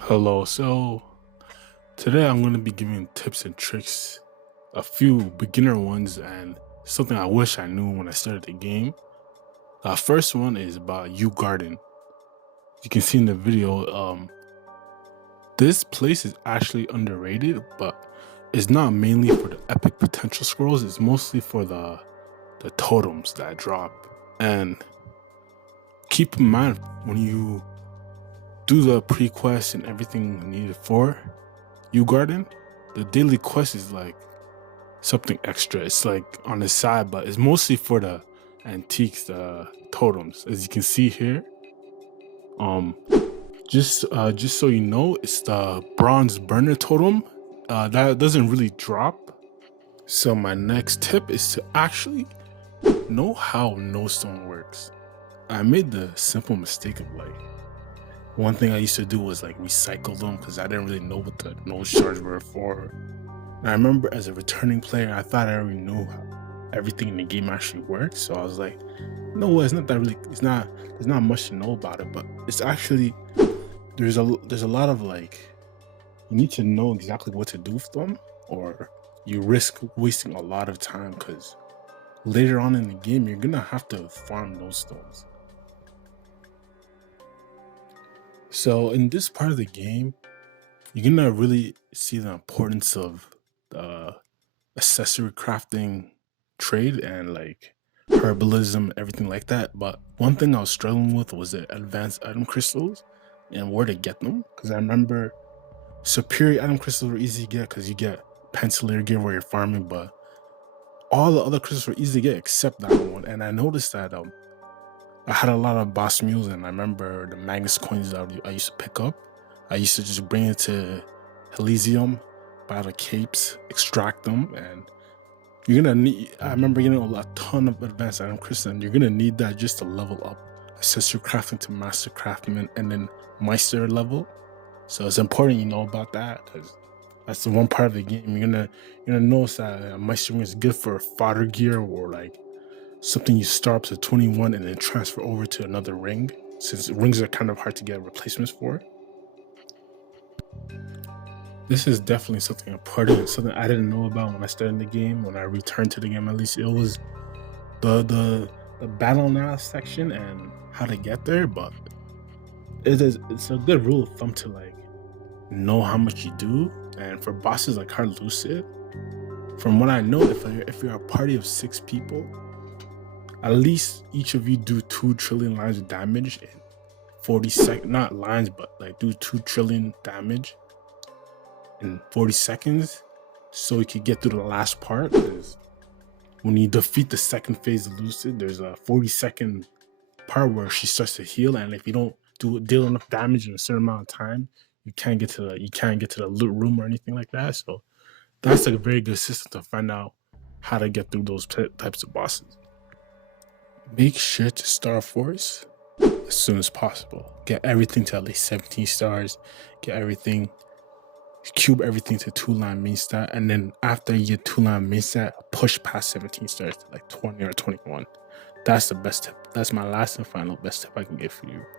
Hello, so today I'm going to be giving tips and tricks, a few beginner ones, and something I wish I knew when I started the game. First one is about U Garden. You can see in the video, this place is actually underrated, but it's not mainly for the epic potential scrolls, it's mostly for the totems that drop. And keep in mind, when you do the pre-quest and everything needed for U Garden, the daily quest is like something extra. It's like on the side, but it's mostly for the antiques, the totems. As you can see here, um, just so you know, it's the bronze burner totem. That doesn't really drop. So my next tip is to actually know how nodestone works. I made the simple mistake of like, one thing I used to do was like recycle them because I didn't really know what the node shards were for. And I remember as a returning player, I thought I already knew how everything in the game actually works. So I was like, no, it's not that really. There's not much to know about it, but it's actually there's a lot of like, you need to know exactly what to do with them, or you risk wasting a lot of time because later on in the game you're gonna have to farm those stones. So in this part of the game, you're gonna really see the importance of the accessory crafting trade and like herbalism, everything like that. But one thing I was struggling with was the advanced item crystals and where to get them. Because I remember superior item crystals were easy to get because you get penciler gear where you're farming, but all the other crystals were easy to get except that one. And I noticed that I had a lot of boss mules, and I remember the Magnus coins that I used to pick up. I used to just bring it to Elysium, buy the capes, extract them, and you're gonna need. I remember getting a ton of advanced item crystals, and you're gonna need that just to level up accessory crafting to master craftsman and then meister level. So it's important you know about that because that's the one part of the game you're gonna notice that meistering is good for fodder gear or like something you start up to 21 and then transfer over to another ring, since rings are kind of hard to get replacements for. This is definitely something important and something I didn't know about when I started the game. When I returned to the game, at least it was the battle now section and how to get there. But it's a good rule of thumb to like know how much you do. And for bosses like Hard Lucid, from what I know, if you're a party of 6 people, at least each of you do 2 trillion lines of damage in 40 seconds. Not lines, but like do 2 trillion damage in 40 seconds, so you could get through the last part. Because when you defeat the second phase of Lucid, there's a 40-second part where she starts to heal, and if you don't deal enough damage in a certain amount of time, you can't get to the loot room or anything like that. So that's like a very good system to find out how to get through those types of bosses. Make sure to star force as soon as possible. Get everything to at least 17 stars. Get everything, cube everything to 2-line main stat, and then after you get 2-line main stat, push past 17 stars to like 20 or 21. That's the best tip. That's my last and final best tip I can give for you.